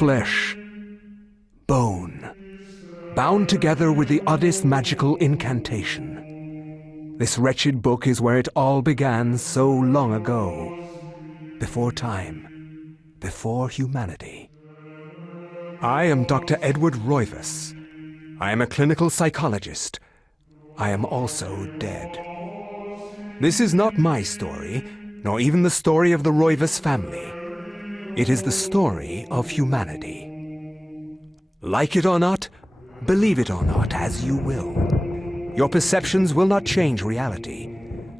flesh, bone, bound together with the oddest magical incantation. This wretched book is where it all began so long ago, before time, before humanity. I am Dr. Edward Roivas. I am a clinical psychologist. I am also dead. This is not my story, nor even the story of the Roivas family. It is the story of humanity. Like it or not, believe it or not, as you will. Your perceptions will not change reality,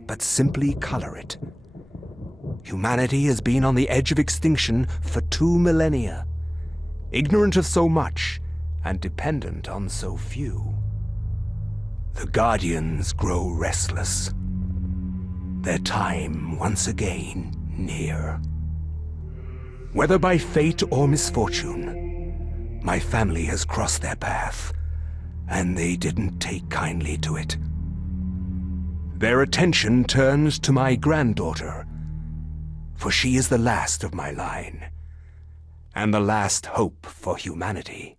but simply color it. Humanity has been on the edge of extinction for 2 millennia, ignorant of so much and dependent on so few. The Guardians grow restless. Their time once again near. Whether by fate or misfortune, my family has crossed their path, and they didn't take kindly to it. Their attention turns to my granddaughter, for she is the last of my line, and the last hope for humanity.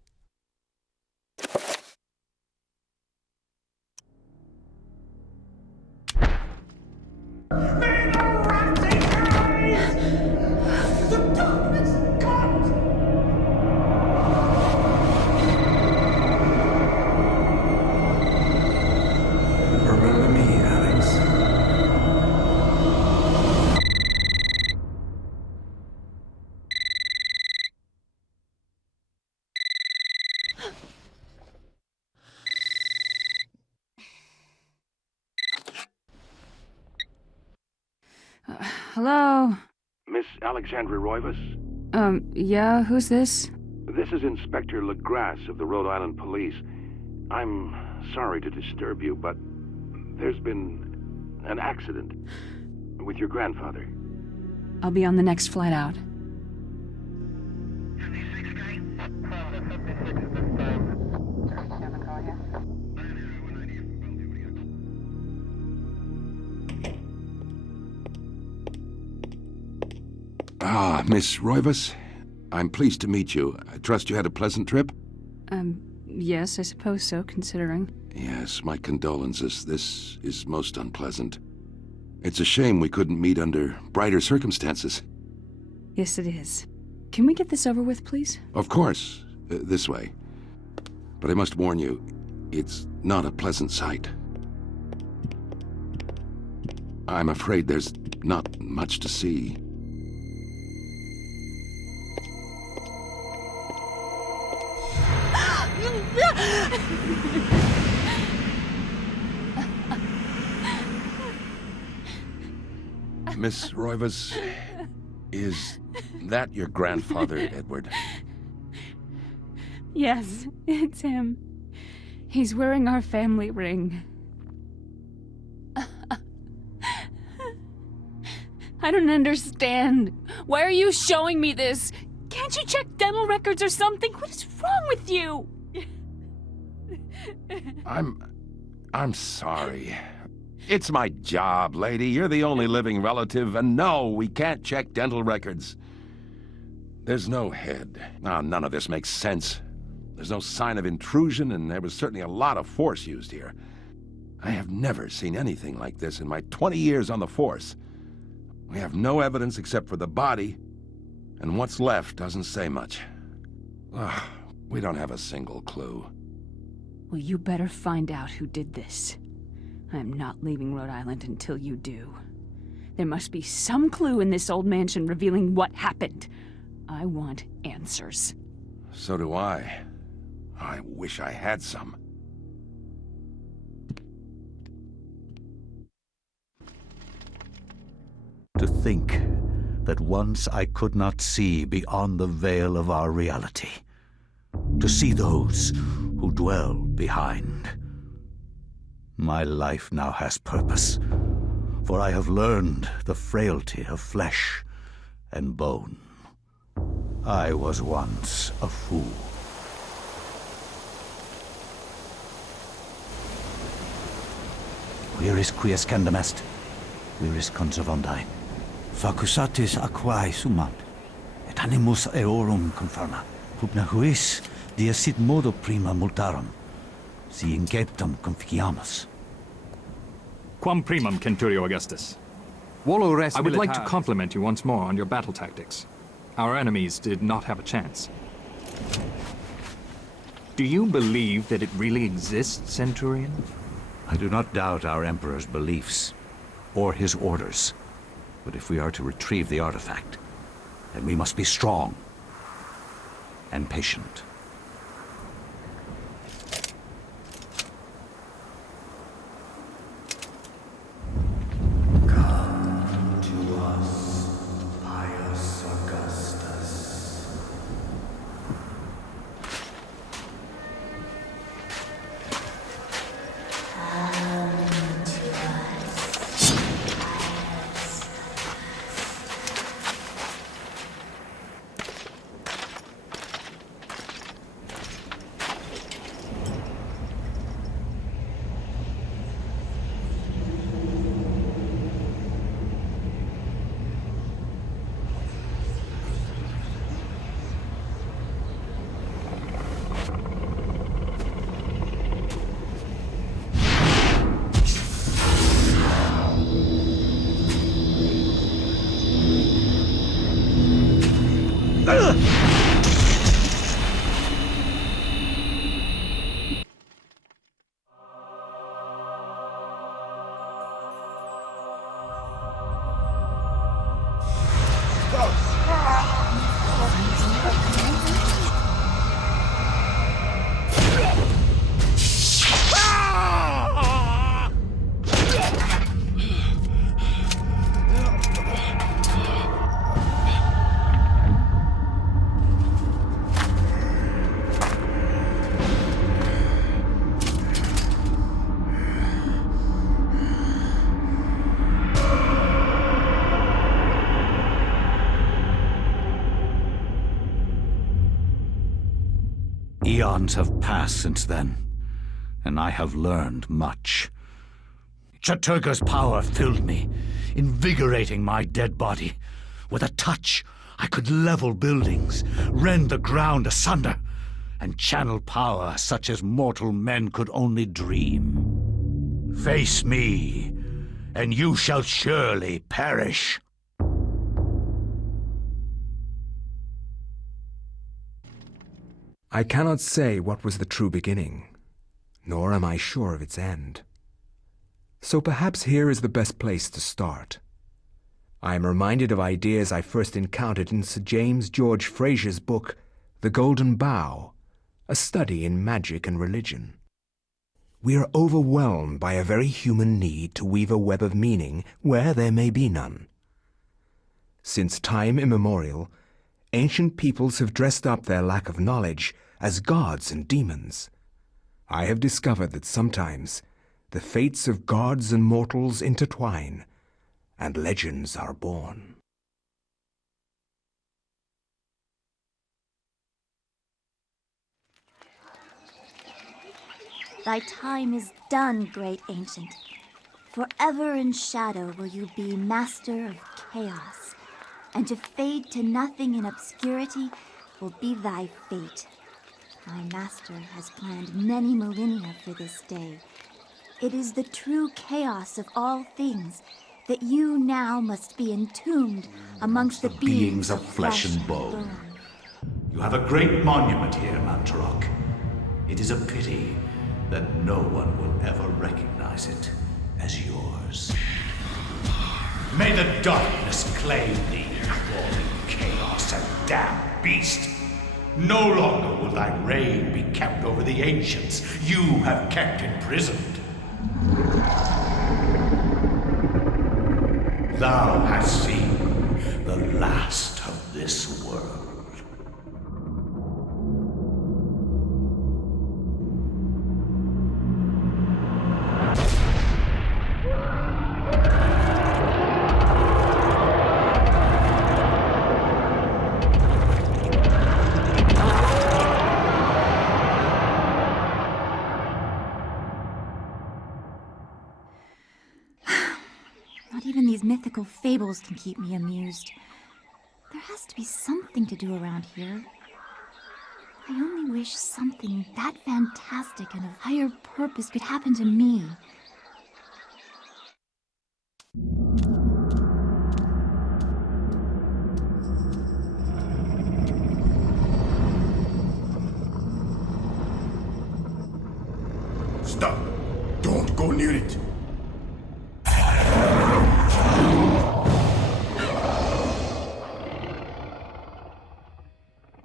Hello? Miss Alexandra Roivas? Yeah, who's this? This is Inspector LaGrasse of the Rhode Island Police. I'm sorry to disturb you, but there's been an accident with your grandfather. I'll be on the next flight out. Ah, Miss Roivas. I'm pleased to meet you. I trust you had a pleasant trip? Yes, I suppose so, considering. Yes, my condolences. This is most unpleasant. It's a shame we couldn't meet under brighter circumstances. Yes, it is. Can we get this over with, please? Of course. This way. But I must warn you, it's not a pleasant sight. I'm afraid there's not much to see. Miss Roivas, is that your grandfather, Edward? Yes, it's him. He's wearing our family ring. I don't understand. Why are you showing me this? Can't you check dental records or something? What is wrong with you? I'm sorry. It's my job, lady. You're the only living relative, and no, we can't check dental records. There's no head. None of this makes sense. There's no sign of intrusion, and there was certainly a lot of force used here. I have never seen anything like this in my 20 years on the force. We have no evidence except for the body, and what's left doesn't say much. We don't have a single clue. Well, you better find out who did this. I'm not leaving Rhode Island until you do. There must be some clue in this old mansion revealing what happened. I want answers. So do I. I wish I had some. To think that once I could not see beyond the veil of our reality. To see those who dwell behind. My life now has purpose, for I have learned the frailty of flesh and bone. I was once a fool. Viris quies candam est, viris conservandae. Facusatis aquae sumat, et animus eorum confirma, Pupna huis, dia sit modo prima multarum, si inceptum conficiamus. Quam primum, Centurio Augustus. Volo res I would like to militaris. compliment you once more on your battle tactics. Our enemies did not have a chance. Do you believe that it really exists, Centurion? I do not doubt our Emperor's beliefs, or his orders. But if we are to retrieve the artifact, then we must be strong and patient. Come to us, pious Augustus. Eons have passed since then, and I have learned much. Chaturga's power filled me, invigorating my dead body. With a touch, I could level buildings, rend the ground asunder, and channel power such as mortal men could only dream. Face me, and you shall surely perish. I cannot say what was the true beginning, nor am I sure of its end. So perhaps here is the best place to start. I am reminded of ideas I first encountered in Sir James George Fraser's book, The Golden Bough, a study in magic and religion. We are overwhelmed by a very human need to weave a web of meaning where there may be none. Since time immemorial, ancient peoples have dressed up their lack of knowledge as gods and demons. I have discovered that sometimes the fates of gods and mortals intertwine, and legends are born. Thy time is done, great ancient. Forever in shadow will you be master of chaos, and to fade to nothing in obscurity will be thy fate. My master has planned many millennia for this day. It is the true chaos of all things that you now must be entombed amongst the beings of flesh and bone. You have a great monument here, Mantarok. It is a pity that no one will ever recognize it as yours. May the darkness claim thee, crawling chaos and damned beast. No longer will thy reign be kept over the ancients you have kept imprisoned. Thou hast seen the last of this world. Mythical fables can keep me amused. There has to be something to do around here. I only wish something that fantastic and of higher purpose could happen to me. Stop! Don't go near it!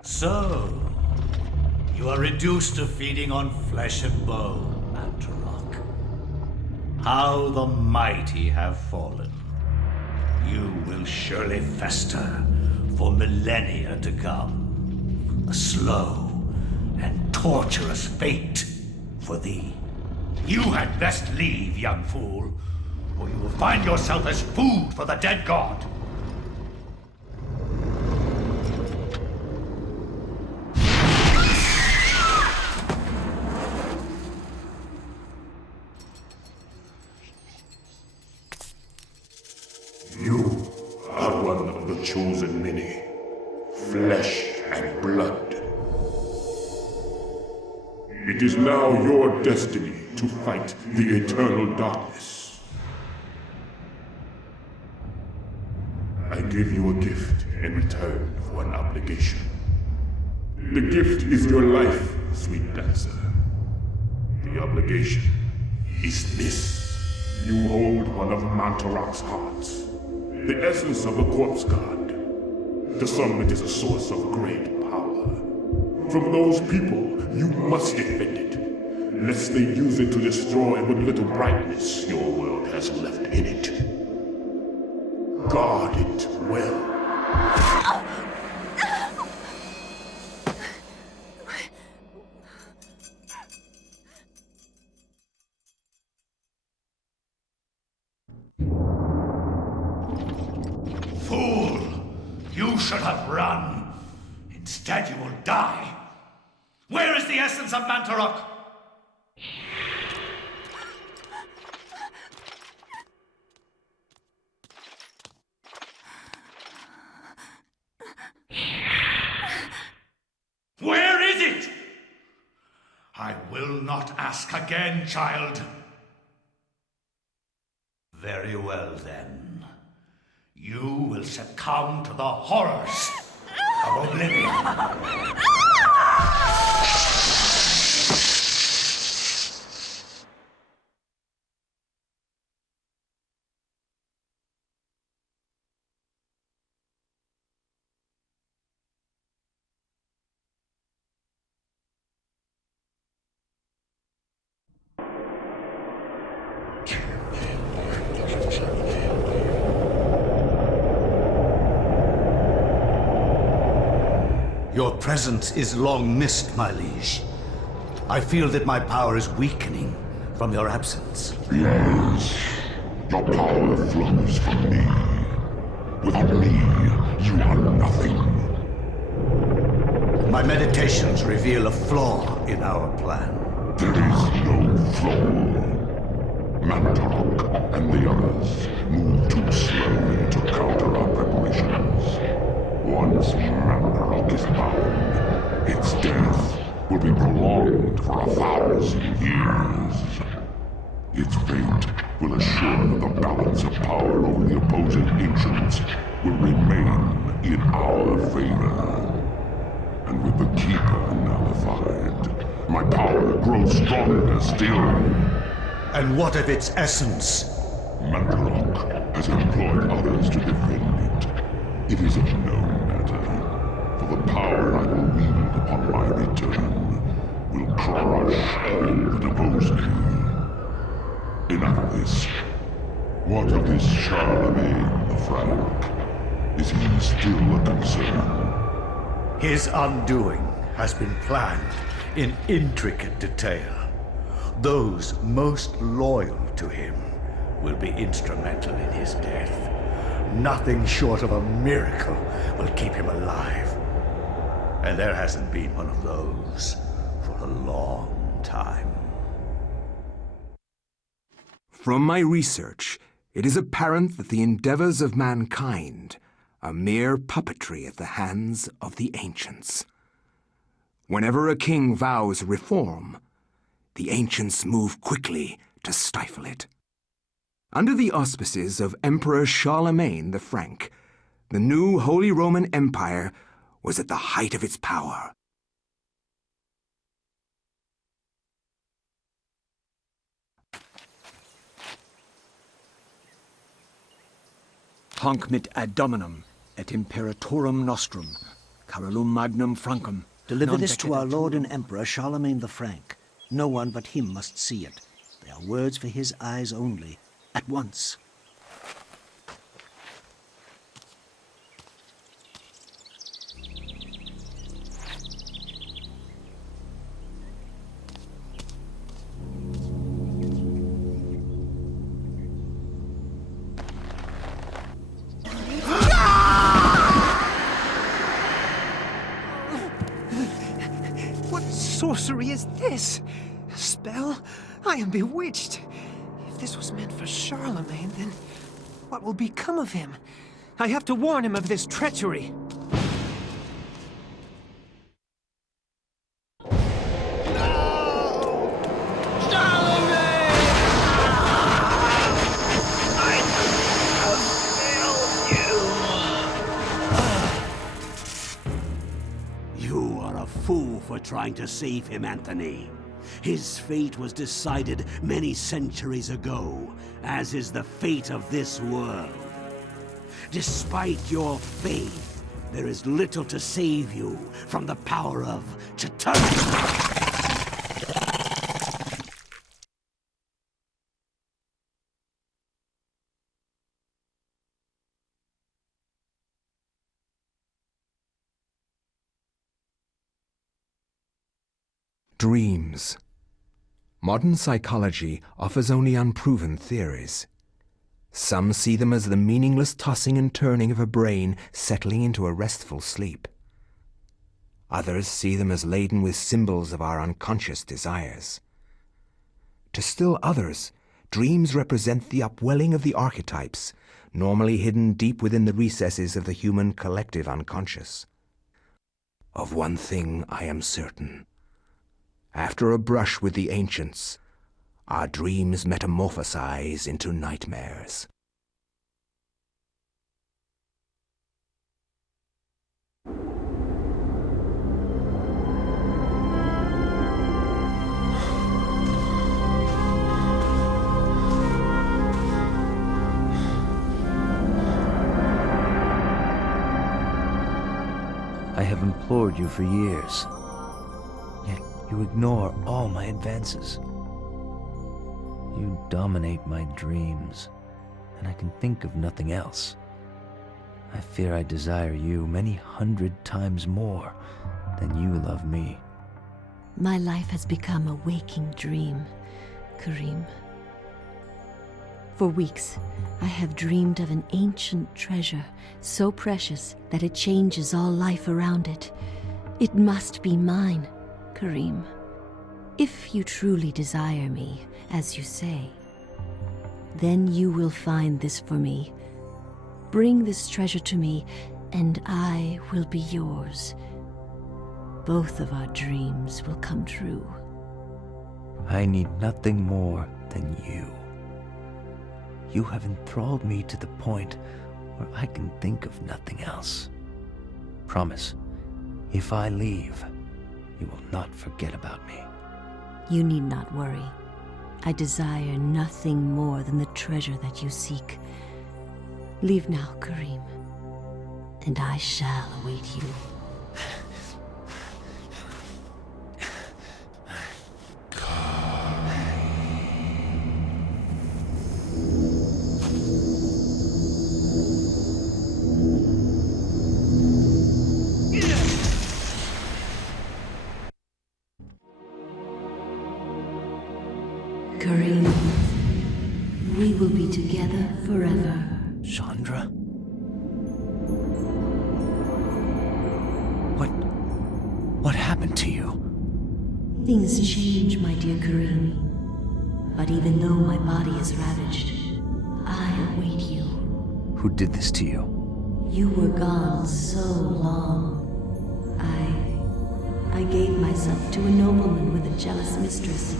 So, you are reduced to feeding on flesh and bone, Mantarok. How the mighty have fallen. You will surely fester for millennia to come. A slow and torturous fate for thee. You had best leave, young fool, or you will find yourself as food for the dead god. You are one of the chosen many, flesh and blood. It is now your destiny to fight the eternal darkness. I give you a gift in return for an obligation. The gift is your life, sweet dancer. The obligation is this. You hold one of Mantarok's hearts, the essence of a corpse god. To some, it is a source of great power. From those people, you must defend it, lest they use it to destroy what little brightness your world has left in it. Guard it well. Fool! You should have run. Instead, you will die. Where is the essence of Mantarok? Where is it? I will not ask again, child. Very well, then. You will succumb to the horrors of oblivion. Your presence is long missed, my liege. I feel that my power is weakening from your absence. Yes, your power flows from me. Without me, you are nothing. My meditations reveal a flaw in our plan. There is no flaw. Mantarok and the others move too slowly to counter our preparations. Once Mantarok is bound, its death will be prolonged for 1,000 years. Its fate will assure that the balance of power over the opposing ancients will remain in our favor. And with the Keeper nullified, my power grows stronger still. And what of its essence? Mantarok has employed others to defend it. It is of no matter, for the power I will wield upon my return will crush all that oppose me. Enough of this. What of this Charlemagne the Frank? Is he still a concern? His undoing has been planned in intricate detail. Those most loyal to him will be instrumental in his death. Nothing short of a miracle will keep him alive. And there hasn't been one of those for a long time. From my research, it is apparent that the endeavors of mankind are mere puppetry at the hands of the ancients. Whenever a king vows reform, the ancients move quickly to stifle it. Under the auspices of Emperor Charlemagne the Frank, the new Holy Roman Empire was at the height of its power. Hanc mit ad dominum et imperatorum nostrum, Carolum magnum Francum. Deliver this to our Lord and Emperor Charlemagne the Frank. No one but him must see it. They are words for his eyes only. At once. What sorcery is this? A spell? I am bewitched. If this was meant for Charlemagne, then what will become of him? I have to warn him of this treachery. You are a fool for trying to save him, Anthony. His fate was decided many centuries ago, as is the fate of this world. Despite your faith, there is little to save you from the power of Chitauri. Dreams. Modern psychology offers only unproven theories. Some see them as the meaningless tossing and turning of a brain settling into a restful sleep. Others see them as laden with symbols of our unconscious desires. To still others, dreams represent the upwelling of the archetypes, normally hidden deep within the recesses of the human collective unconscious. Of one thing I am certain. After a brush with the ancients, our dreams metamorphosize into nightmares. I have implored you for years. Yet you ignore all my advances. You dominate my dreams, and I can think of nothing else. I fear I desire you many 100 times more than you love me. My life has become a waking dream, Karim. For weeks, I have dreamed of an ancient treasure, so precious that it changes all life around it. It must be mine, Karim. If you truly desire me, as you say, then you will find this for me. Bring this treasure to me, and I will be yours. Both of our dreams will come true. I need nothing more than you. You have enthralled me to the point where I can think of nothing else. Promise, if I leave, you will not forget about me. You need not worry. I desire nothing more than the treasure that you seek. Leave now, Karim, and I shall await you. Karim, we will be together forever. Chandra? What happened to you? Things change, my dear Karim. But even though my body is ravaged, I await you. Who did this to you? You were gone so long. I gave myself to a nobleman with a jealous mistress.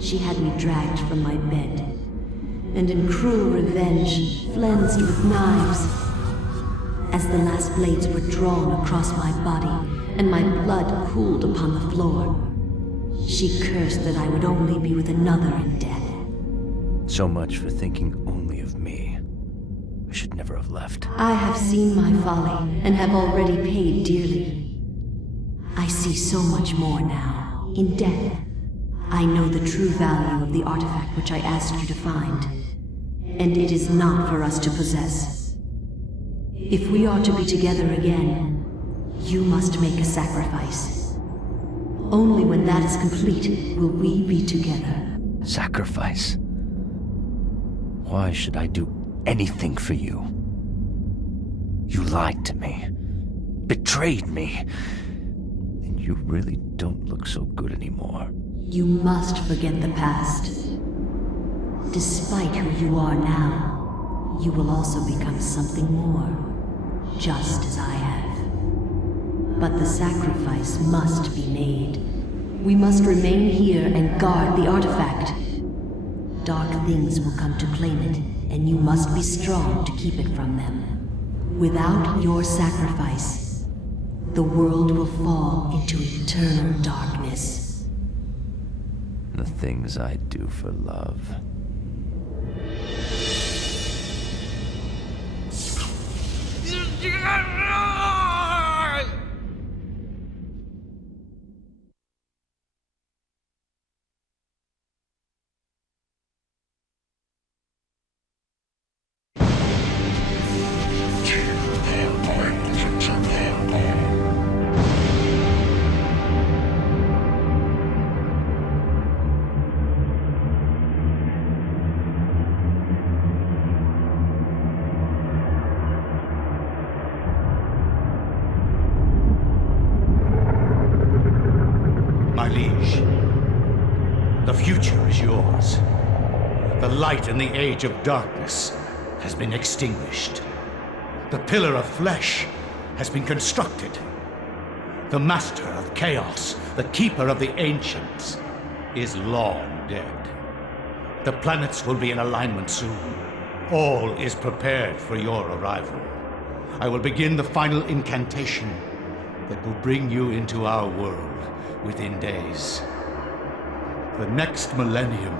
She had me dragged from my bed, and in cruel revenge, flensed with knives. As the last blades were drawn across my body, and my blood cooled upon the floor, she cursed that I would only be with another in death. So much for thinking only of me. I should never have left. I have seen my folly, and have already paid dearly. I see so much more now. In death, I know the true value of the artifact which I asked you to find, and it is not for us to possess. If we are to be together again, you must make a sacrifice. Only when that is complete will we be together. Sacrifice? Why should I do anything for you? You lied to me, betrayed me, and you really don't look so good anymore. You must forget the past. Despite who you are now, you will also become something more, just as I have. But the sacrifice must be made. We must remain here and guard the artifact. Dark things will come to claim it, and you must be strong to keep it from them. Without your sacrifice, the world will fall into eternal darkness. The things I do for love. My liege, the future is yours. The light in the age of darkness has been extinguished. The pillar of flesh has been constructed. The master of chaos, the keeper of the ancients, is long dead. The planets will be in alignment soon. All is prepared for your arrival. I will begin the final incantation that will bring you into our world within days. The next millennium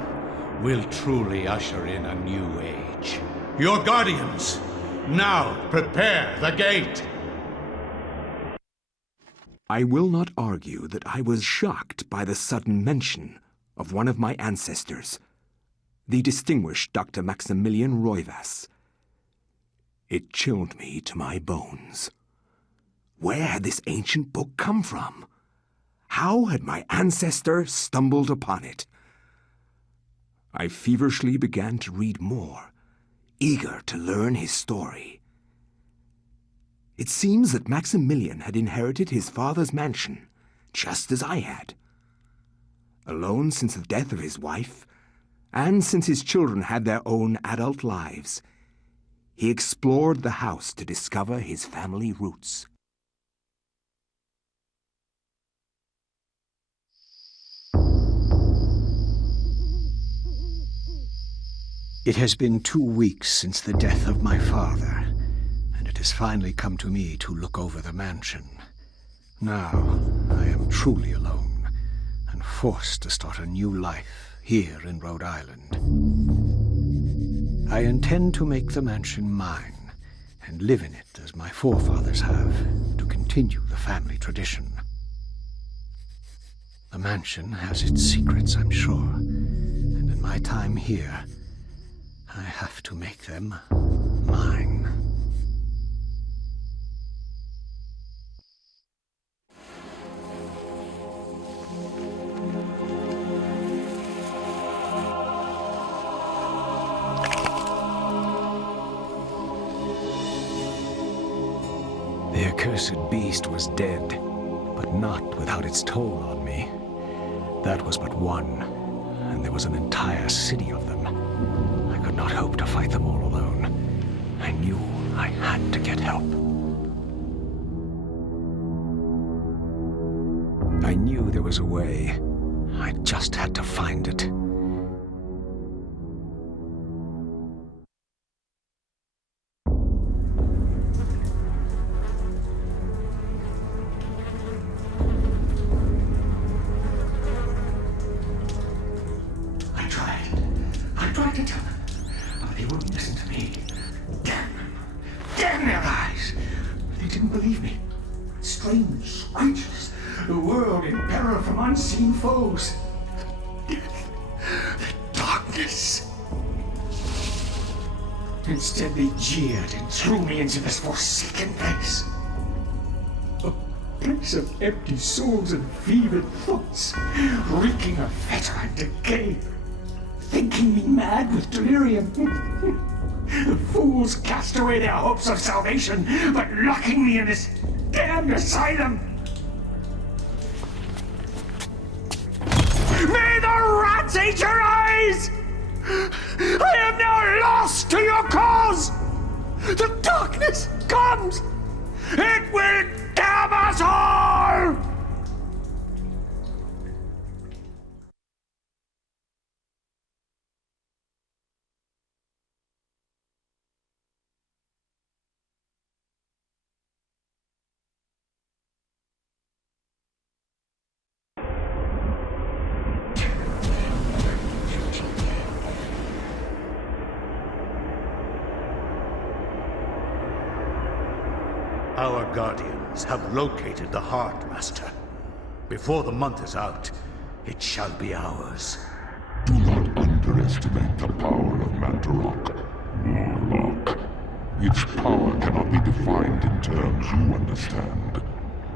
will truly usher in a new age. Your guardians, now prepare the gate! I will not argue that I was shocked by the sudden mention of one of my ancestors, the distinguished Dr. Maximilian Roivas. It chilled me to my bones. Where had this ancient book come from? How had my ancestor stumbled upon it? I feverishly began to read more, eager to learn his story. It seems that Maximilian had inherited his father's mansion, just as I had. Alone since the death of his wife, and since his children had their own adult lives, he explored the house to discover his family roots. It has been 2 weeks since the death of my father, and it has finally come to me to look over the mansion. Now, I am truly alone, and forced to start a new life here in Rhode Island. I intend to make the mansion mine, and live in it as my forefathers have, to continue the family tradition. The mansion has its secrets, I'm sure, and in my time here, I have to make them mine. The accursed beast was dead, but not without its toll on me. That was but one, and there was an entire city of them. I could not hope to fight them all alone. I knew I had to get help. I knew there was a way. I just had to find it. I tried to tell them, but they wouldn't listen to me. Damn them! Damn their eyes! They didn't believe me. Strange creatures, the world in peril from unseen foes. The darkness. Instead, they jeered and threw me into this forsaken place. A place of empty souls and fevered thoughts, reeking of fetor and decay. Thinking me mad with delirium. The fools cast away their hopes of salvation, but locking me in this damned asylum. May the rats eat your eyes! I am now lost to your cause! The darkness comes! It will damn us all! Our guardians have located the Heart, Master. Before the month is out, it shall be ours. Do not underestimate the power of Mantarok, Warlock. Its power cannot be defined in terms you understand.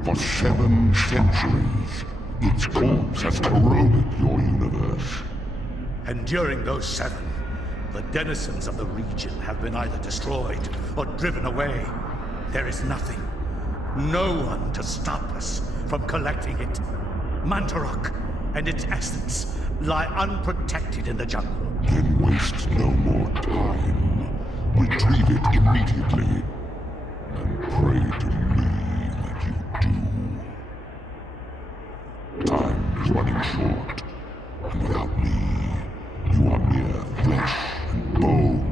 For 7 centuries, its corpse has corroded your universe. And during those 7, the denizens of the region have been either destroyed or driven away. There is nothing, no one to stop us from collecting it. Mantarok and its essence lie unprotected in the jungle. Then waste no more time. Retrieve it immediately, and pray to me that you do. Time is running short, and without me, you are mere flesh and bone.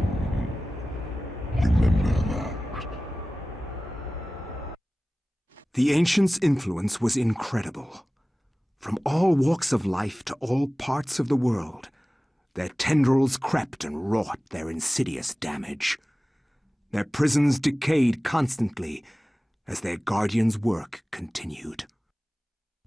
Remember that. The ancients' influence was incredible. From all walks of life to all parts of the world, their tendrils crept and wrought their insidious damage. Their prisons decayed constantly as their guardians' work continued.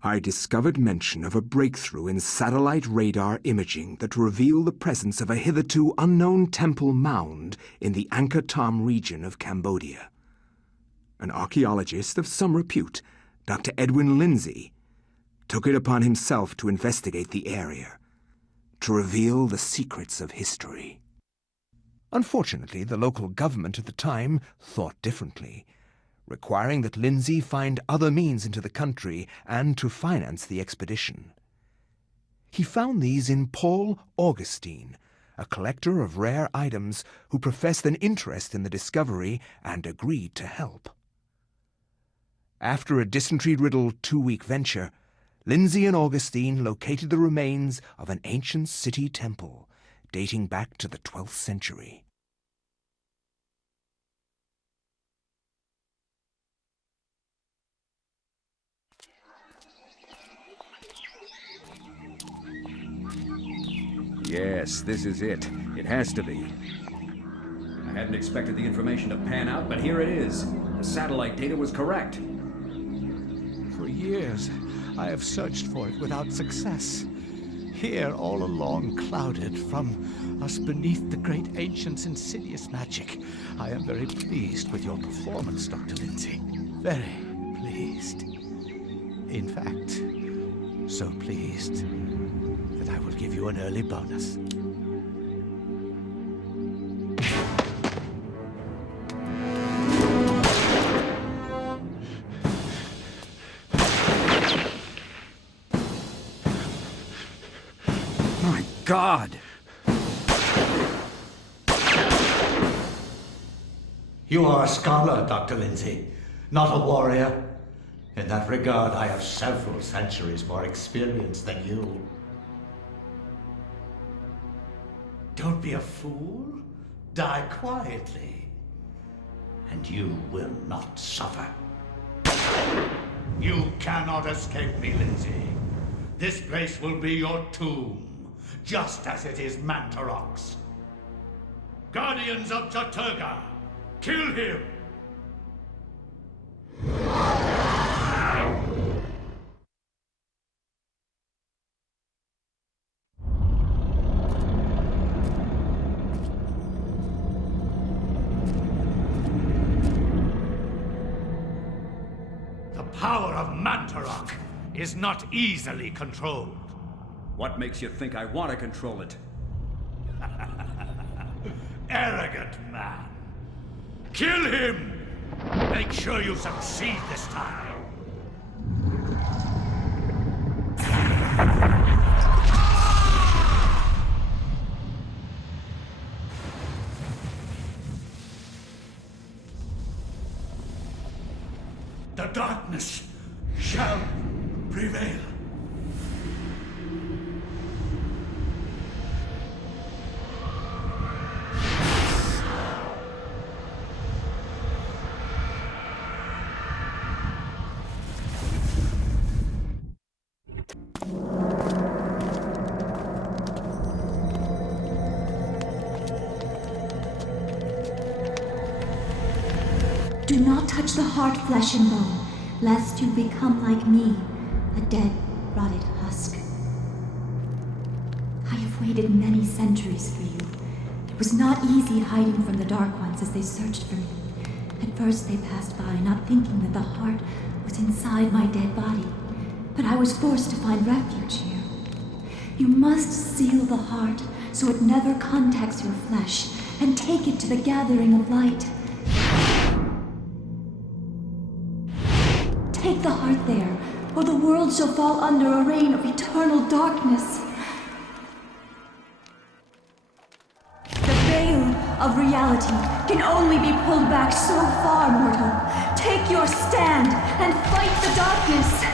I discovered mention of a breakthrough in satellite radar imaging that revealed the presence of a hitherto unknown temple mound in the Angkor Thom region of Cambodia. An archaeologist of some repute, Dr. Edwin Lindsay, took it upon himself to investigate the area, to reveal the secrets of history. Unfortunately, the local government at the time thought differently, requiring that Lindsay find other means into the country and to finance the expedition. He found these in Paul Augustine, a collector of rare items who professed an interest in the discovery and agreed to help. After a dysentery-riddled 2-week venture, Lindsay and Augustine located the remains of an ancient city temple dating back to the 12th century. Yes, this is it. It has to be. I hadn't expected the information to pan out, but here it is. The satellite data was correct. For years, I have searched for it without success. Here, all along, clouded from us beneath the great ancient's insidious magic. I am very pleased with your performance, Dr. Lindsay. Very pleased. In fact, so pleased that I will give you an early bonus. My God! You are a scholar, Dr. Lindsay, not a warrior. In that regard, I have several centuries more experience than you. Don't be a fool. Die quietly, and you will not suffer. You cannot escape me, Lindsay. This place will be your tomb, just as it is Mantarok's. Guardians of Jaturga, kill him! The power of Mantarok is not easily controlled. What makes you think I want to control it? Arrogant man. Kill him! Make sure you succeed this time. The darkness shall prevail. Do not touch the heart, flesh and bone, lest you become like me, a dead, rotted husk. I have waited many centuries for you. It was not easy hiding from the Dark Ones as they searched for me. At first they passed by, not thinking that the heart was inside my dead body. But I was forced to find refuge here. You must seal the heart so it never contacts your flesh, and take it to the gathering of light. Take the heart there, or the world shall fall under a reign of eternal darkness. The veil of reality can only be pulled back so far, mortal. Take your stand and fight the darkness.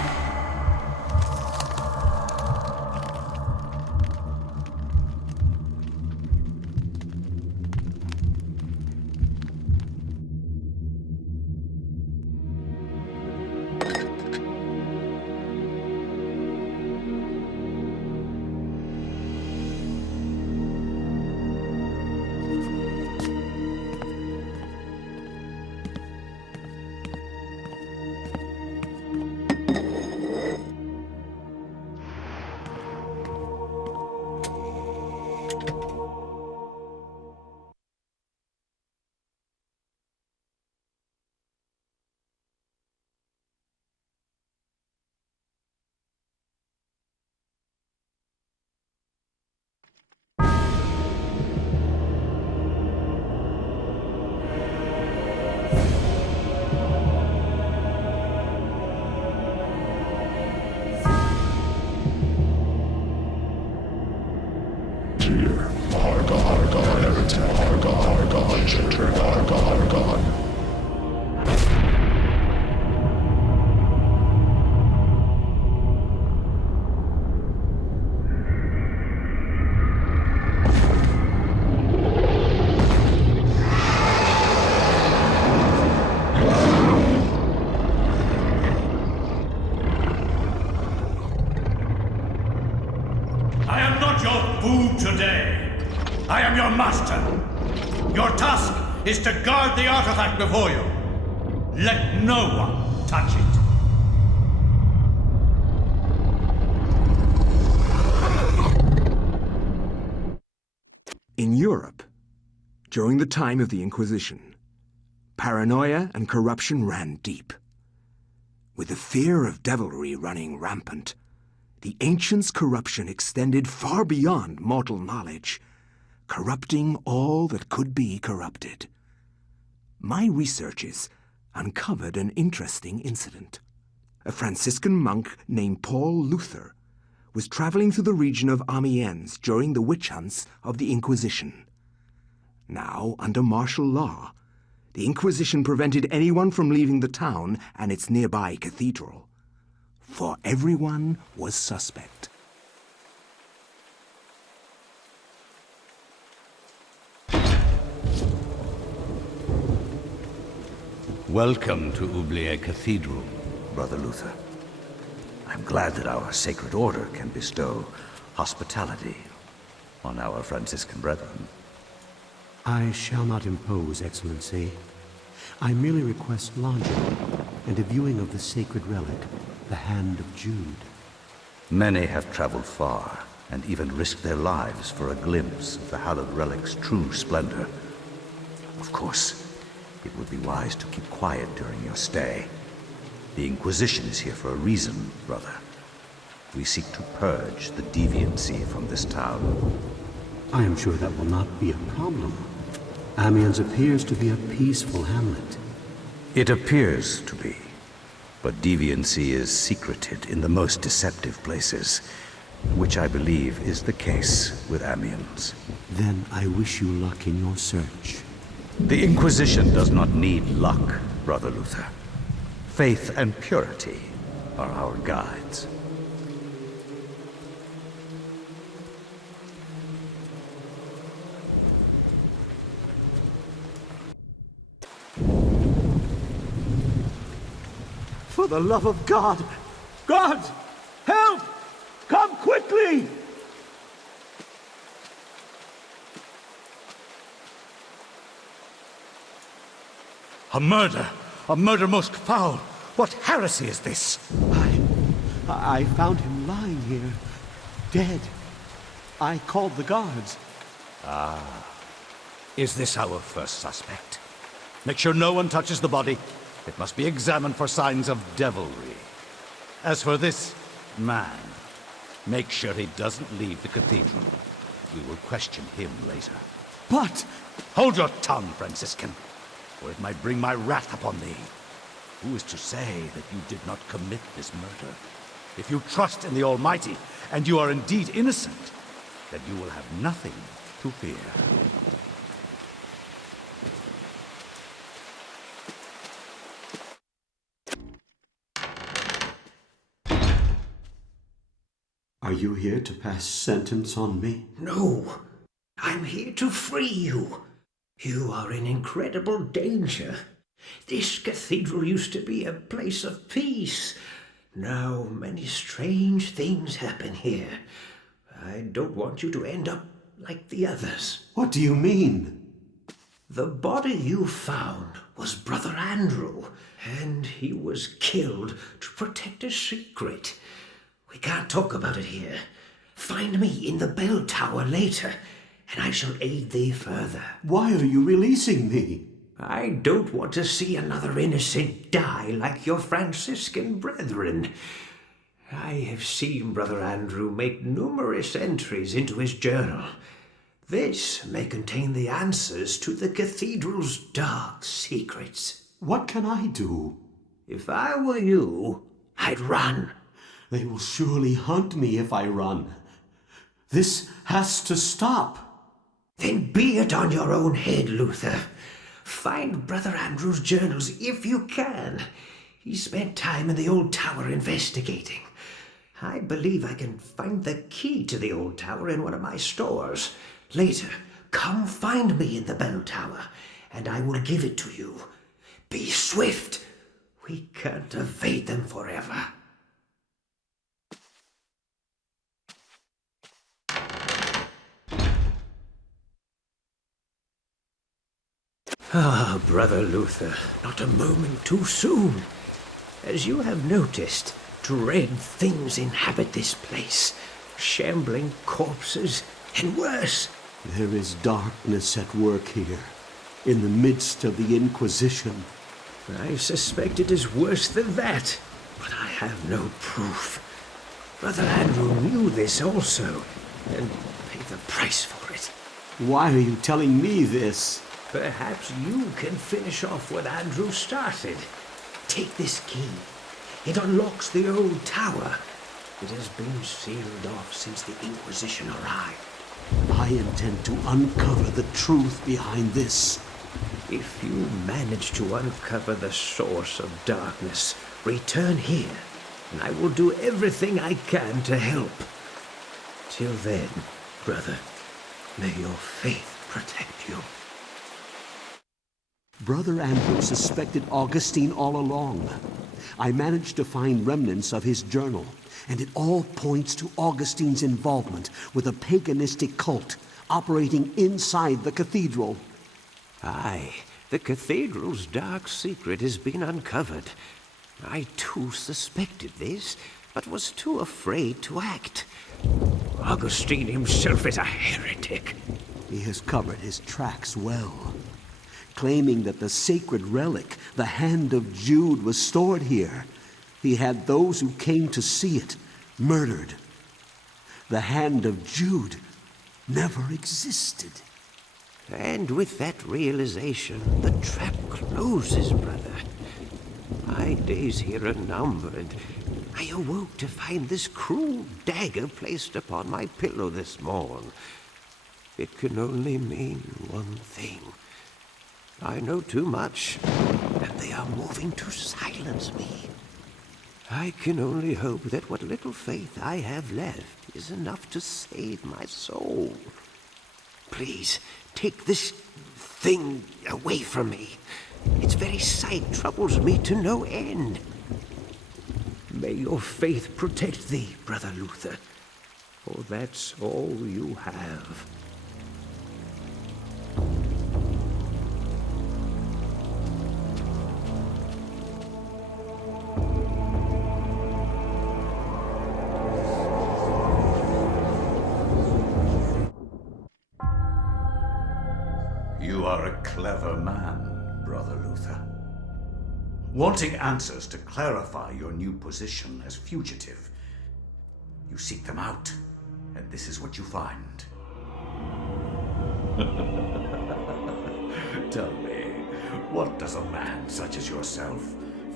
Is to guard the artifact before you. Let no one touch it. In Europe, during the time of the Inquisition, paranoia and corruption ran deep. With the fear of devilry running rampant, the ancients' corruption extended far beyond mortal knowledge, corrupting all that could be corrupted. My researches uncovered an interesting incident. A Franciscan monk named Paul Luther was traveling through the region of Amiens during the witch hunts of the Inquisition. Now, under martial law, The Inquisition prevented anyone from leaving the town and its nearby cathedral. For everyone was suspect. Welcome to Oubliette Cathedral, Brother Luther. I'm glad that our sacred order can bestow hospitality on our Franciscan brethren. I shall not impose, Excellency. I merely request lodging and a viewing of the sacred relic, the Hand of Jude. Many have traveled far and even risked their lives for a glimpse of the hallowed relic's true splendor. Of course, it would be wise to keep quiet during your stay. The Inquisition is here for a reason, brother. We seek to purge the deviancy from this town. I am sure that will not be a problem. Amiens appears to be a peaceful hamlet. It appears to be, but deviancy is secreted in the most deceptive places, which I believe is the case with Amiens. Then I wish you luck in your search. The Inquisition does not need luck, Brother Luther. Faith and purity are our guides. For the love of God! God! Help! Come quickly! A murder! A murder most foul! What heresy is this? I found him lying here, dead. I called the guards. Ah. Is this our first suspect? Make sure no one touches the body. It must be examined for signs of devilry. As for this man, make sure he doesn't leave the cathedral. We will question him later. But... Hold your tongue, Franciscan, or it might bring my wrath upon thee. Who is to say that you did not commit this murder? If you trust in the Almighty, and you are indeed innocent, then you will have nothing to fear. Are you here to pass sentence on me? No. I'm here to free you. You are in incredible danger. This cathedral used to be a place of peace. Now many strange things happen here. I don't want you to end up like the others. What do you mean? The body you found was Brother Andrew, and he was killed to protect a secret. We can't talk about it here. Find me in the bell tower later, and I shall aid thee further. Why are you releasing me? I don't want to see another innocent die like your Franciscan brethren. I have seen Brother Andrew make numerous entries into his journal. This may contain the answers to the cathedral's dark secrets. What can I do? If I were you, I'd run. They will surely hunt me if I run. This has to stop. Then be it on your own head, Luther. Find Brother Andrew's journals if you can. He spent time in the old tower investigating. I believe I can find the key to the old tower in one of my stores. Later, come find me in the bell tower, and I will give it to you. Be swift. We can't evade them forever. Ah, Brother Luther, not a moment too soon. As you have noticed, dread things inhabit this place. Shambling corpses, and worse. There is darkness at work here, in the midst of the Inquisition. I suspect it is worse than that, but I have no proof. Brother Andrew knew this also, and paid the price for it. Why are you telling me this? Perhaps you can finish off what Andrew started. Take this key. It unlocks the old tower. It has been sealed off since the Inquisition arrived. I intend to uncover the truth behind this. If you manage to uncover the source of darkness, return here, and I will do everything I can to help. Till then, brother, may your faith protect you. Brother Andrew suspected Augustine all along. I managed to find remnants of his journal, and it all points to Augustine's involvement with a paganistic cult operating inside the cathedral. Aye, the cathedral's dark secret has been uncovered. I too suspected this, but was too afraid to act. Augustine himself is a heretic. He has covered his tracks well, claiming that the sacred relic, the Hand of Jude, was stored here. He had those who came to see it murdered. The Hand of Jude never existed. And with that realization, the trap closes, brother. My days here are numbered. I awoke to find this cruel dagger placed upon my pillow this morn. It can only mean one thing. I know too much, and they are moving to silence me. I can only hope that what little faith I have left is enough to save my soul. Please, take this thing away from me. Its very sight troubles me to no end. May your faith protect thee, Brother Luther, for that's all you have. You are a clever man, Brother Luther. Wanting answers to clarify your new position as fugitive, you seek them out, and this is what you find. Tell me, what does a man such as yourself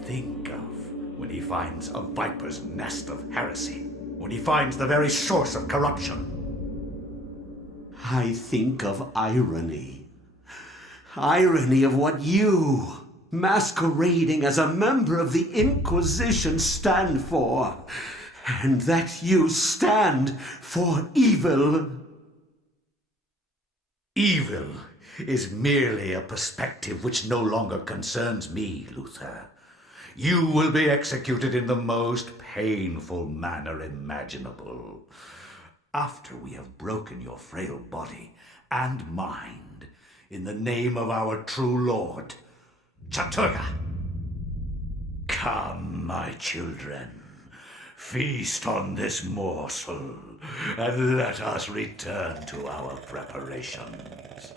think of when he finds a viper's nest of heresy? When he finds the very source of corruption? I think of irony. Irony of what you, masquerading as a member of the Inquisition, stand for. And that you stand for evil. Evil is merely a perspective which no longer concerns me, Luther. You will be executed in the most painful manner imaginable. After we have broken your frail body and mind, in the name of our true Lord, Chaturga. Come, my children, feast on this morsel, and let us return to our preparations.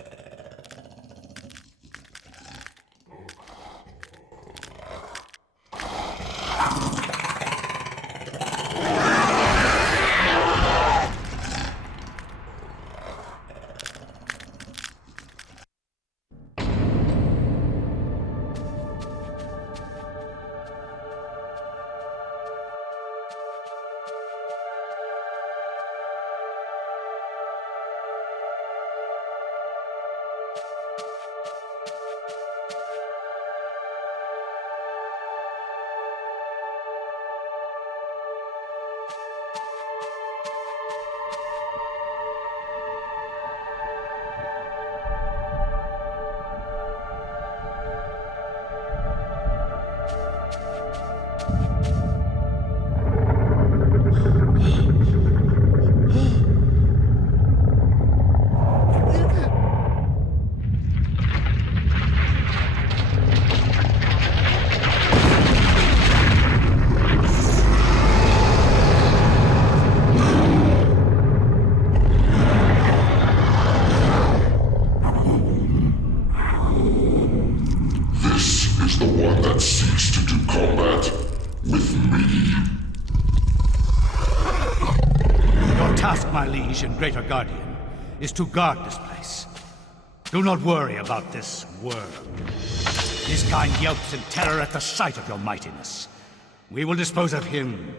And Greater Guardian is to guard this place. Do not worry about this worm. His kind yelps in terror at the sight of your mightiness. We will dispose of him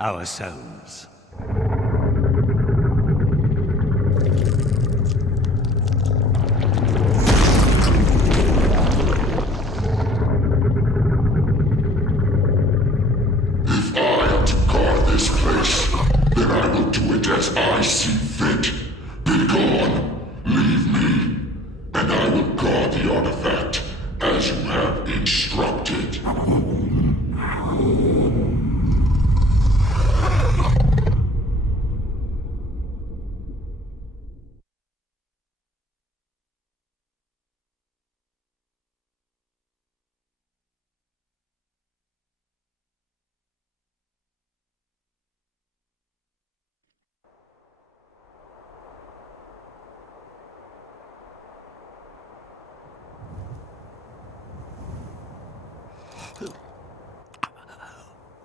ourselves. as I see fit. Be gone, leave me, and I will guard the artifact as you have instructed.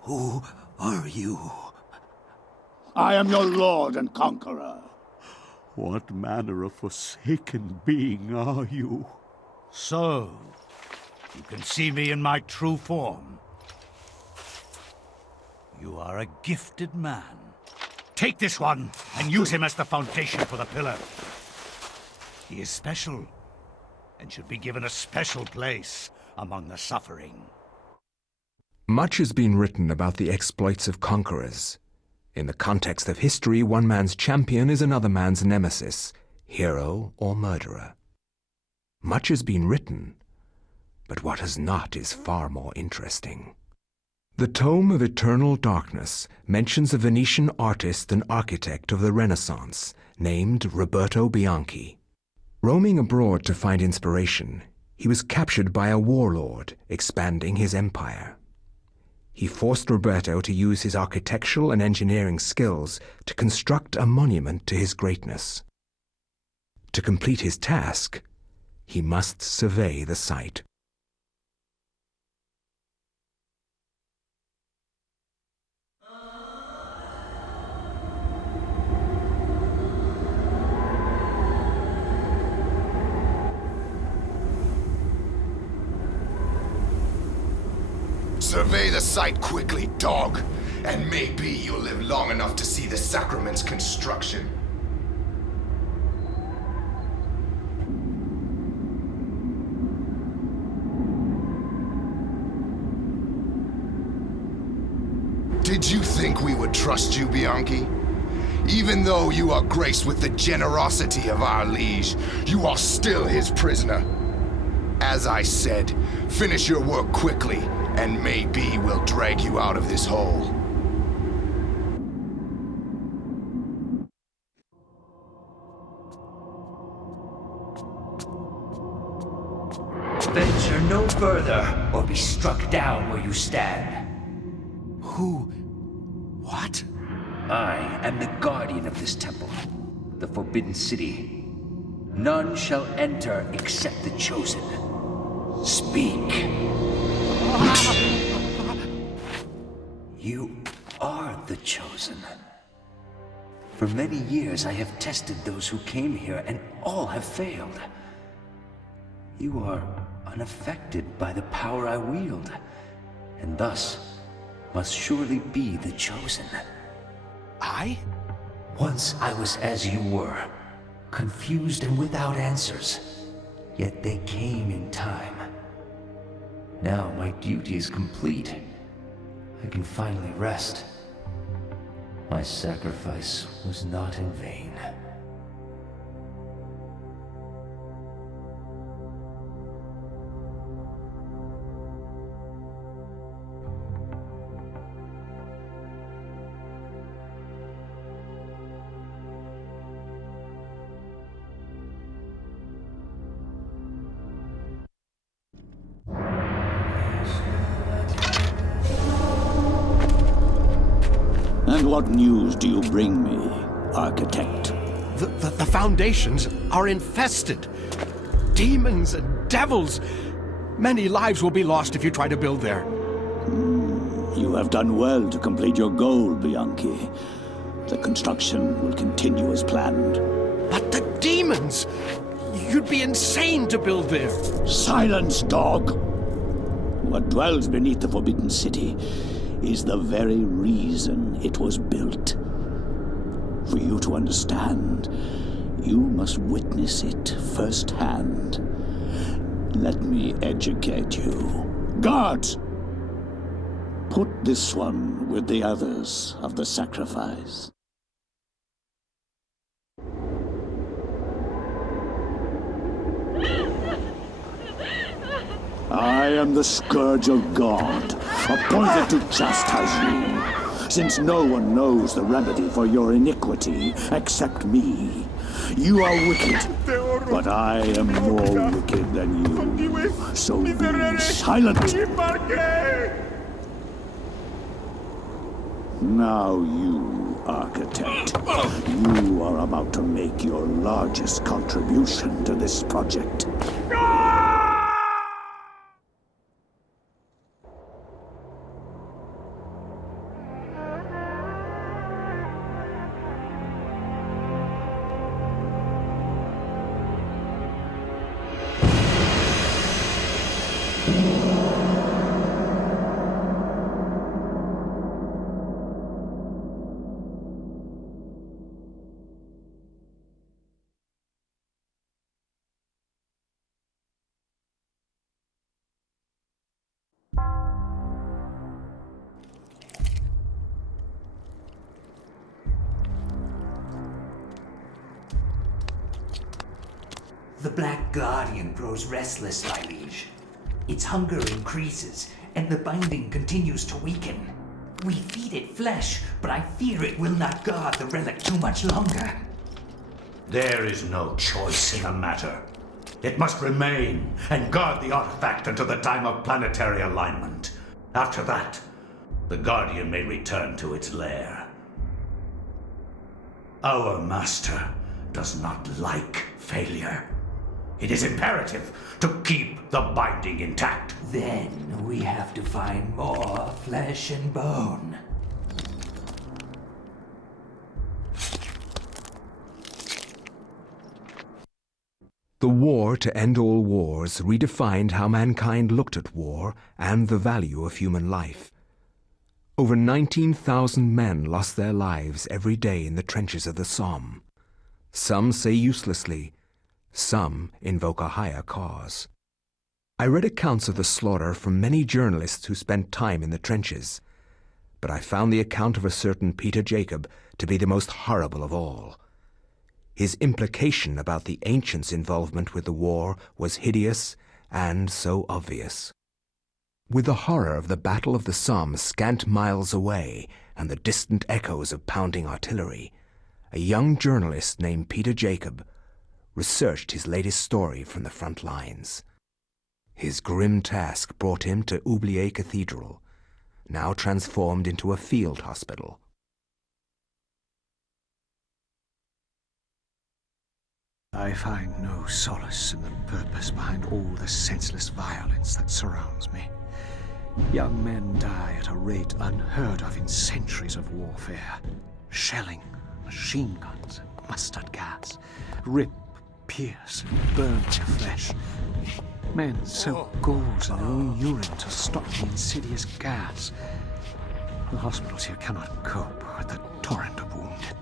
Who are you? I am your lord and conqueror. What manner of forsaken being are you? So, you can see me in my true form. You are a gifted man. Take this one and use him as the foundation for the pillar. He is special and should be given a special place among the suffering. Much has been written about the exploits of conquerors. In the context of history, one man's champion is another man's nemesis, hero or murderer. Much has been written, but what has not is far more interesting. The Tome of Eternal Darkness mentions a Venetian artist and architect of the Renaissance named Roberto Bianchi. Roaming abroad to find inspiration, he was captured by a warlord expanding his empire. He forced Roberto to use his architectural and engineering skills to construct a monument to his greatness. To complete his task, he must survey the site. Survey the site quickly, dog, and maybe you'll live long enough to see the sacrament's construction. Did you think we would trust you, Bianchi? Even though you are graced with the generosity of our liege, you are still his prisoner. As I said, finish your work quickly, and maybe we'll drag you out of this hole. Venture no further, or be struck down where you stand. What? I am the guardian of this temple, the Forbidden City. None shall enter except the chosen. Speak. You are the chosen. For many years I have tested those who came here, and all have failed. You are unaffected by the power I wield, and thus must surely be the chosen. I? Once I was as you were, confused and without answers. Yet they came in time. Now my duty is complete. I can finally rest. My sacrifice was not in vain. And what news do you bring me, architect? The foundations are infested. Demons and devils. Many lives will be lost if you try to build there. You have done well to complete your goal, Bianchi. The construction will continue as planned. But the demons! You'd be insane to build there. Silence, dog! What dwells beneath the Forbidden City is the very reason it was built. For you to understand, you must witness it firsthand. Let me educate you. Guards! Put this one with the others of the sacrifice. I am the Scourge of God, appointed to chastise you, since no one knows the remedy for your iniquity except me. You are wicked, but I am more wicked than you, so be silent. Now you, architect, you are about to make your largest contribution to this project. The Black Guardian grows restless, my liege. Its hunger increases, and the binding continues to weaken. We feed it flesh, but I fear it will not guard the relic too much longer. There is no choice in the matter. It must remain and guard the artifact until the time of planetary alignment. After that, the Guardian may return to its lair. Our master does not like failure. It is imperative to keep the binding intact. Then we have to find more flesh and bone. The war to end all wars redefined how mankind looked at war and the value of human life. Over 19,000 men lost their lives every day in the trenches of the Somme. Some say uselessly, some invoke a higher cause. I read accounts of the slaughter from many journalists who spent time in the trenches, but I found the account of a certain Peter Jacob to be the most horrible of all. His implication about the ancients' involvement with the war was hideous and so obvious. With the horror of the Battle of the Somme scant miles away and the distant echoes of pounding artillery, a young journalist named Peter Jacob researched his latest story from the front lines. His grim task brought him to Oublier Cathedral, now transformed into a field hospital. I find no solace in the purpose behind all the senseless violence that surrounds me. Young men die at a rate unheard of in centuries of warfare. Shelling, machine guns, and mustard gas rip, pierce, and burn their flesh. Men soak gauze in their own urine to stop the insidious gas. The hospitals here cannot cope with the torrent of wounded.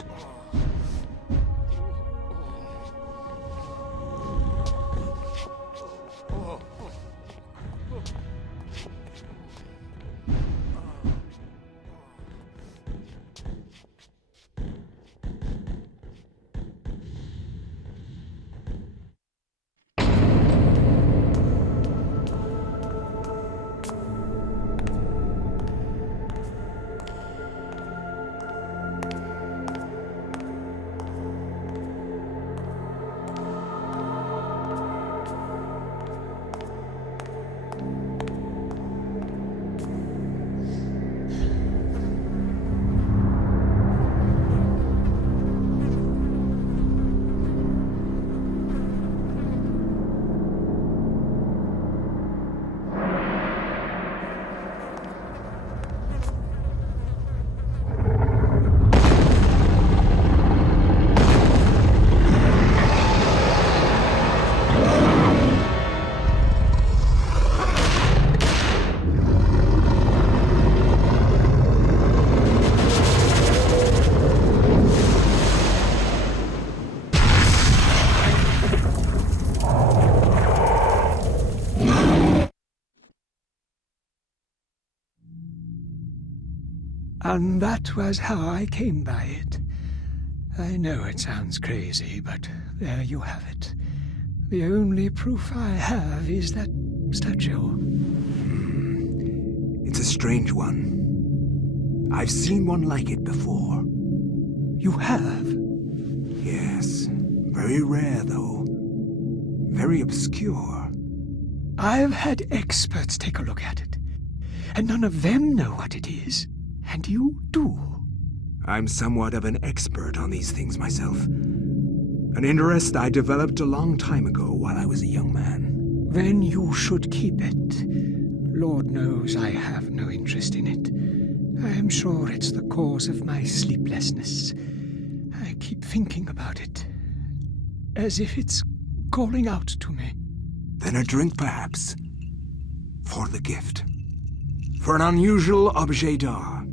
And that was how I came by it. I know it sounds crazy, but there you have it. The only proof I have is that statue? It's a strange one. I've seen one like it before. You have? Yes. Very rare, though. Very obscure. I've had experts take a look at it, and none of them know what it is. And you do. I'm somewhat of an expert on these things myself. An interest I developed a long time ago while I was a young man. Then you should keep it. Lord knows I have no interest in it. I am sure it's the cause of my sleeplessness. I keep thinking about it, as if it's calling out to me. Then a drink, perhaps. For the gift. For an unusual objet d'art.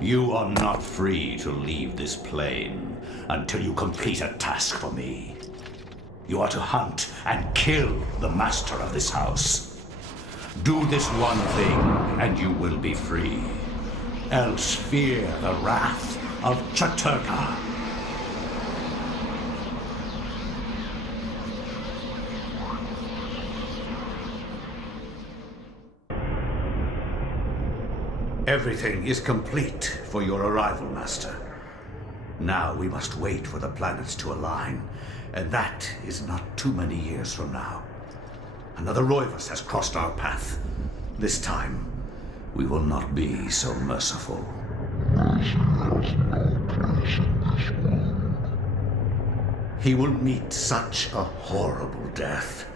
You are not free to leave this plane until you complete a task for me. You are to hunt and kill the master of this house. Do this one thing, and you will be free. Else fear the wrath of Chaturga. Everything is complete for your arrival, Master. Now we must wait for the planets to align, and that is not too many years from now. Another Roivus has crossed our path. This time, we will not be so merciful. He will meet such a horrible death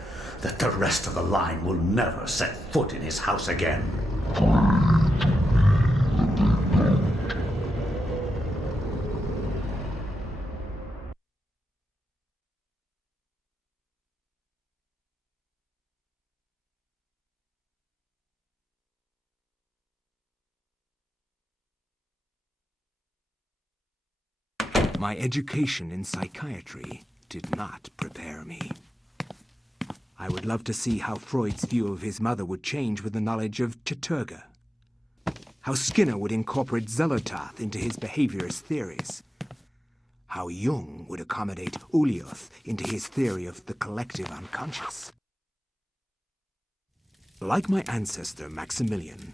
that the rest of the line will never set foot in his house again. My education in psychiatry did not prepare me. I would love to see how Freud's view of his mother would change with the knowledge of Chaturga. How Skinner would incorporate Zellertath into his behaviorist theories. How Jung would accommodate Ulioth into his theory of the collective unconscious. Like my ancestor Maximilian,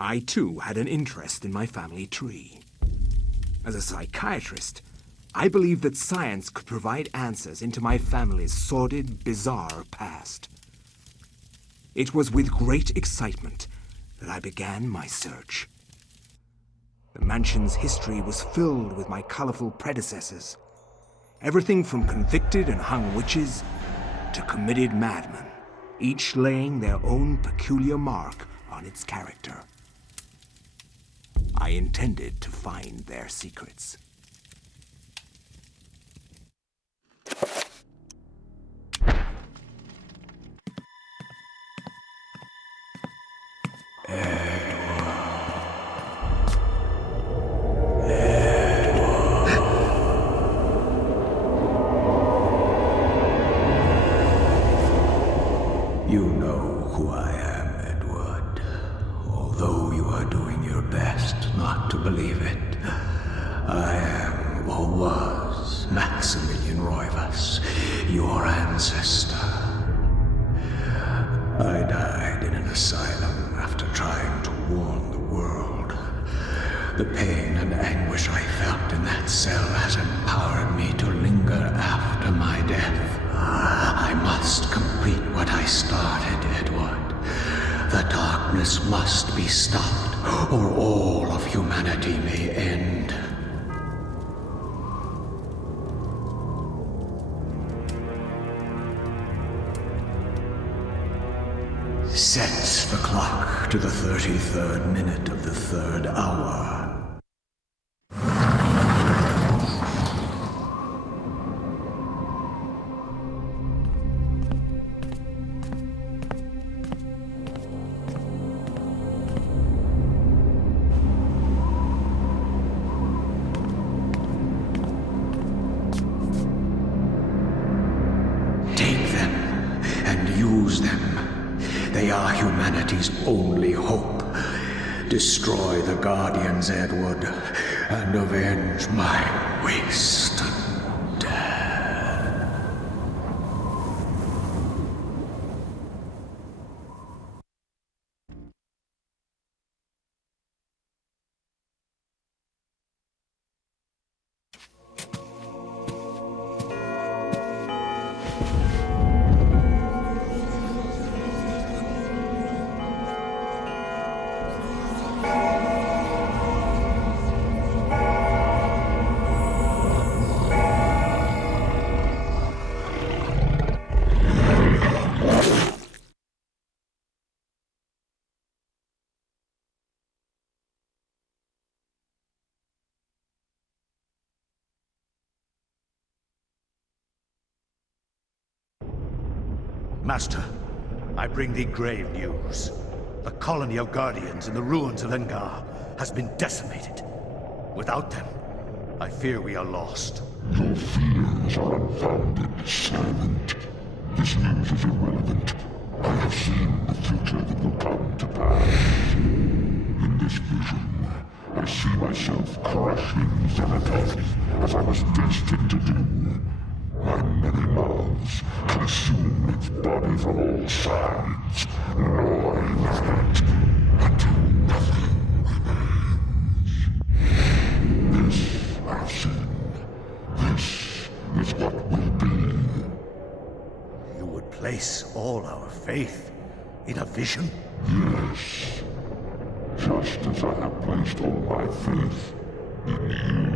I too had an interest in my family tree. As a psychiatrist, I believed that science could provide answers into my family's sordid, bizarre past. It was with great excitement that I began my search. The mansion's history was filled with my colorful predecessors. Everything from convicted and hung witches to committed madmen, each laying their own peculiar mark on its character. I intended to find their secrets. You know who I am, Edward. Although you are doing your best not to believe it, I am, or was, Maximilian Roivus, your ancestor. I died in an asylum after trying to warn the world. The pain and anguish I felt in that cell has empowered me to linger after my death. I must complete what I started, Edward. The darkness must be stopped, or all of humanity may end. Sets the clock to the 33rd minute of the 3rd hour. Take them and use them. They They are humanity's only hope. Destroy the Guardians, Edward, and avenge my waste and death. Master, I bring thee grave news. The colony of Guardians in the ruins of Engar has been decimated. Without them, I fear we are lost. Your fears are unfounded, servant. This news is irrelevant. I have seen the future that will come to pass. In this vision, I see myself crushing Xenotech, as I was destined to do. My many mouths consume its body from all sides, gnawing at it until nothing remains. This I've seen. This is what will be. You would place all our faith in a vision? Yes. Just as I have placed all my faith in you.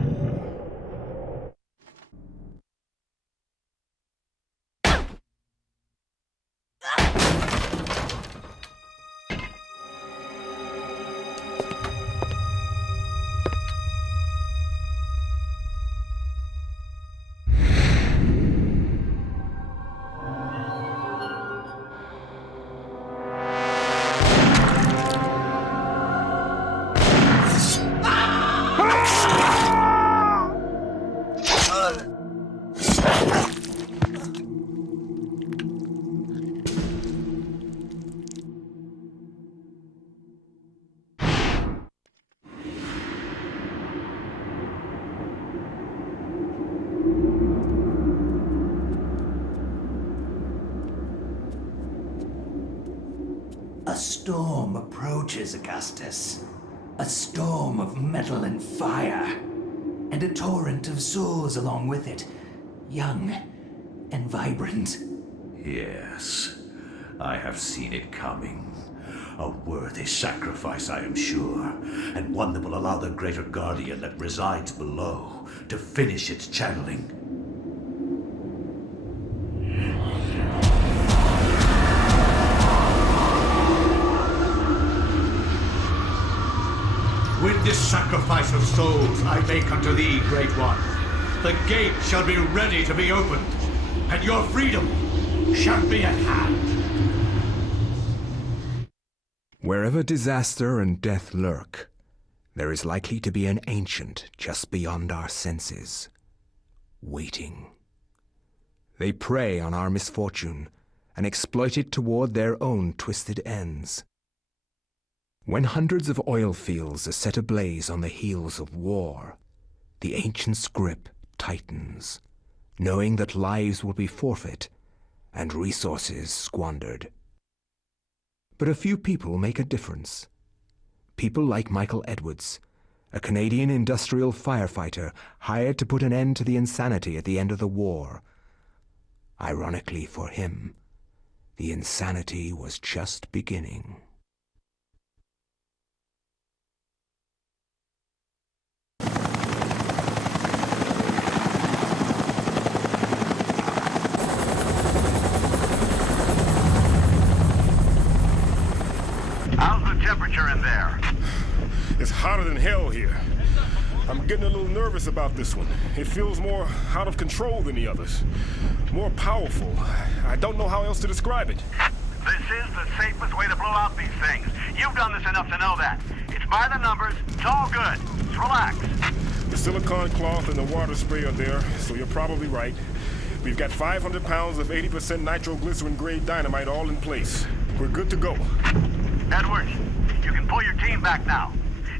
A storm approaches, Augustus. A storm of metal and fire. And a torrent of souls along with it. Young and vibrant. Yes, I have seen it coming. A worthy sacrifice, I am sure, and one that will allow the greater guardian that resides below to finish its channeling. With this sacrifice of souls I make unto thee, Great One, the gate shall be ready to be opened, and your freedom shall be at hand. Wherever disaster and death lurk, there is likely to be an ancient just beyond our senses, waiting. They prey on our misfortune and exploit it toward their own twisted ends. When hundreds of oil fields are set ablaze on the heels of war, the ancient's grip tightens, knowing that lives will be forfeit and resources squandered. But a few people make a difference. People like Michael Edwards, a Canadian industrial firefighter hired to put an end to the insanity at the end of the war. Ironically for him, the insanity was just beginning. How's the temperature in there? It's hotter than hell here. I'm getting a little nervous about this one. It feels more out of control than the others. More powerful. I don't know how else to describe it. This is the safest way to blow out these things. You've done this enough to know that. It's by the numbers. It's all good. Just relax. The silicone cloth and the water spray are there, so you're probably right. We've got 500 pounds of 80% nitroglycerin-grade dynamite all in place. We're good to go. Edwards, you can pull your team back now.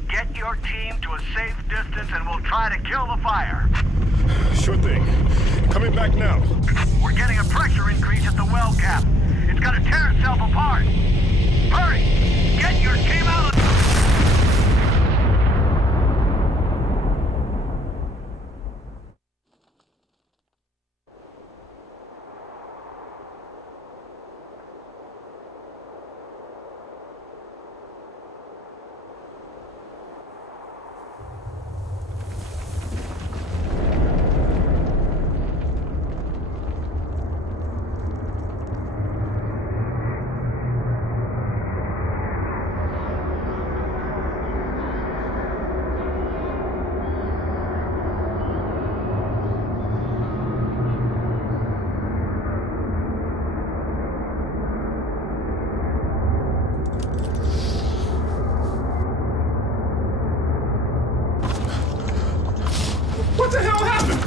Get your team to a safe distance and we'll try to kill the fire. Sure thing. Coming back now. We're getting a pressure increase at the well cap. It's gonna tear itself apart. Hurry! Get your team out of... What the hell happened?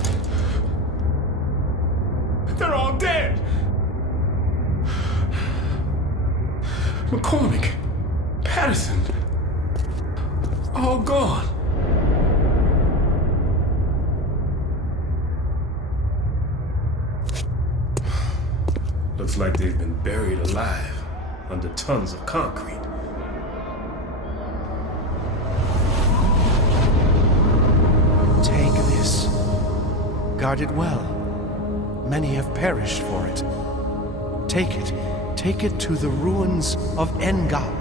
They're all dead. McCormick, Patterson, all gone. Looks like they've been buried alive under tons of concrete. Take this. Guard it well. Many have perished for it. Take it. Take it to the ruins of Engal.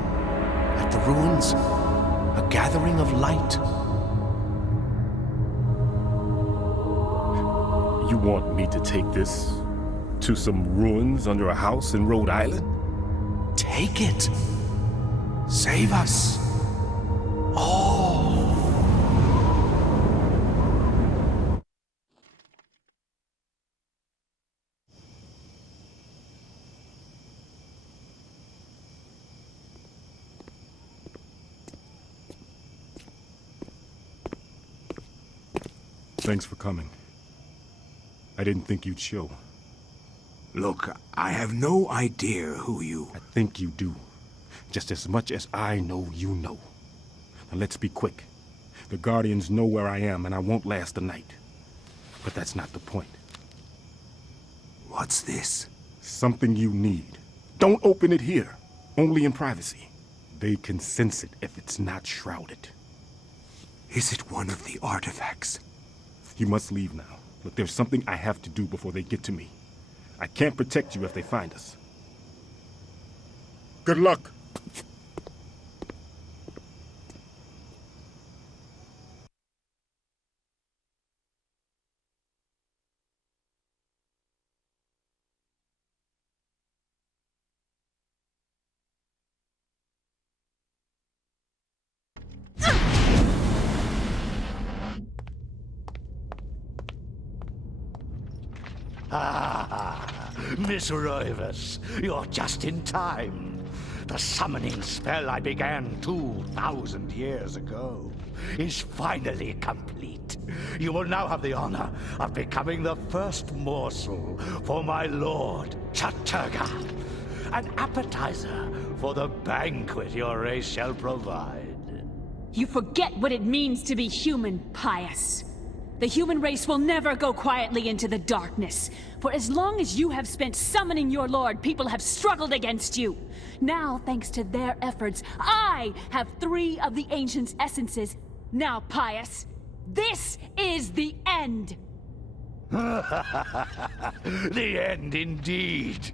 At the ruins, a gathering of light. You want me to take this to some ruins under a house in Rhode Island? Take it. Save us. All. Thanks for coming. I didn't think you'd show. Look, I have no idea who you... I think you do. Just as much as I know you know. Now let's be quick. The Guardians know where I am and I won't last the night. But that's not the point. What's this? Something you need. Don't open it here. Only in privacy. They can sense it if it's not shrouded. Is it one of the artifacts? You must leave now. Look, there's something I have to do before they get to me. I can't protect you if they find us. Good luck. Ah, Miss Rivers, you're just in time. The summoning spell I began 2,000 years ago is finally complete. You will now have the honor of becoming the first morsel for my lord, Chaturga. An appetizer for the banquet your race shall provide. You forget what it means to be human, Pious. The human race will never go quietly into the darkness. For as long as you have spent summoning your lord, people have struggled against you. Now, thanks to their efforts, I have 3 of the Ancient's essences. Now, Pious, this is the end! The end indeed.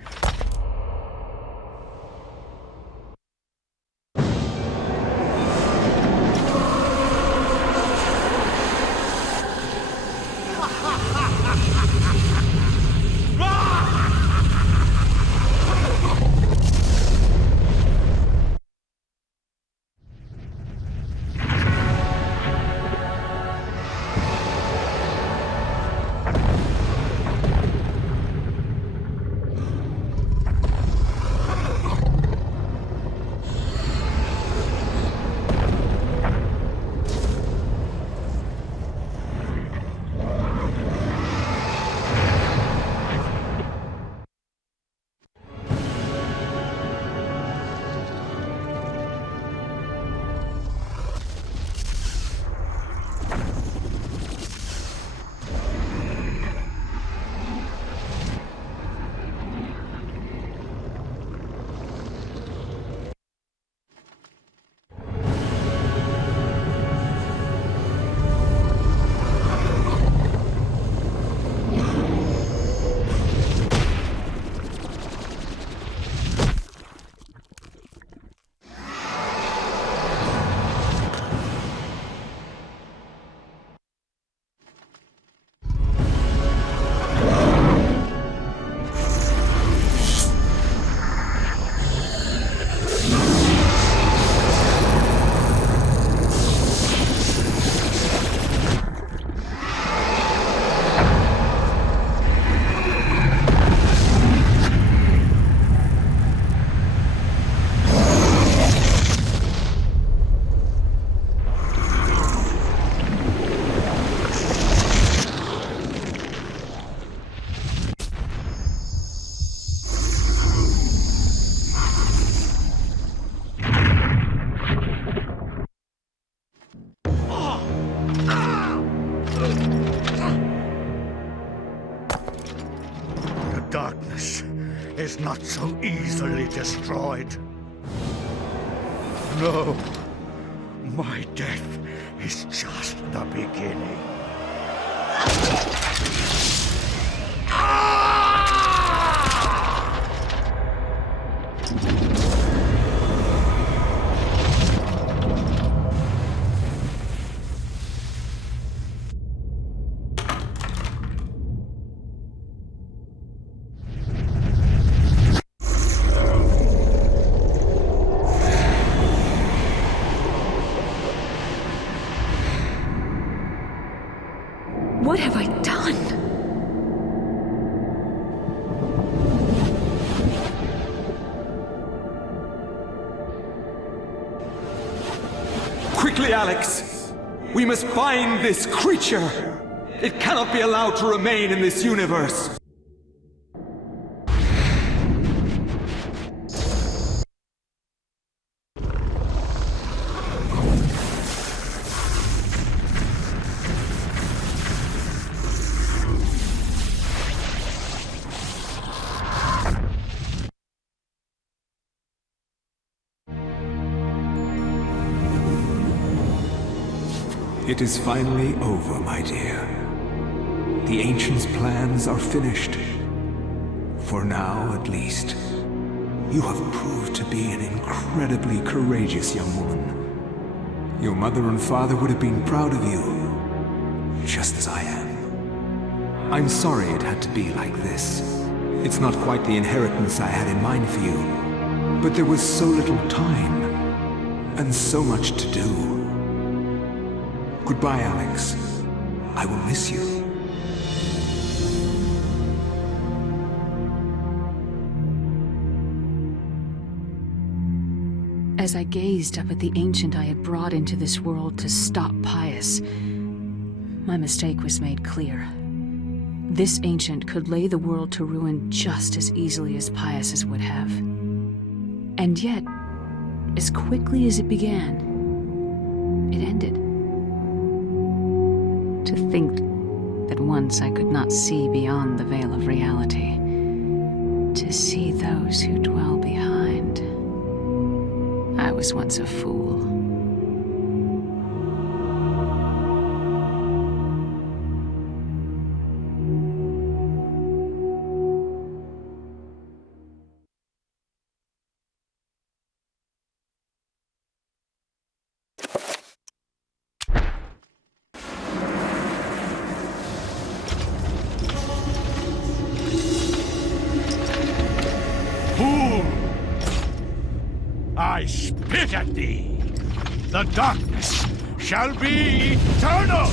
darkness is not so easily destroyed. No, my death is just the beginning. What have I done? Quickly, Alex! We must find this creature! It cannot be allowed to remain in this universe! It is finally over, my dear. The Ancients' plans are finished. For now, at least. You have proved to be an incredibly courageous young woman. Your mother and father would have been proud of you, just as I am. I'm sorry it had to be like this. It's not quite the inheritance I had in mind for you, but there was so little time, and so much to do. Goodbye, Alex. I will miss you. As I gazed up at the ancient I had brought into this world to stop Pius, my mistake was made clear. This ancient could lay the world to ruin just as easily as Pius's would have. And yet, as quickly as it began, it ended. To think that once I could not see beyond the veil of reality, to see those who dwell behind. I was once a fool. I spit at thee. The darkness shall be eternal.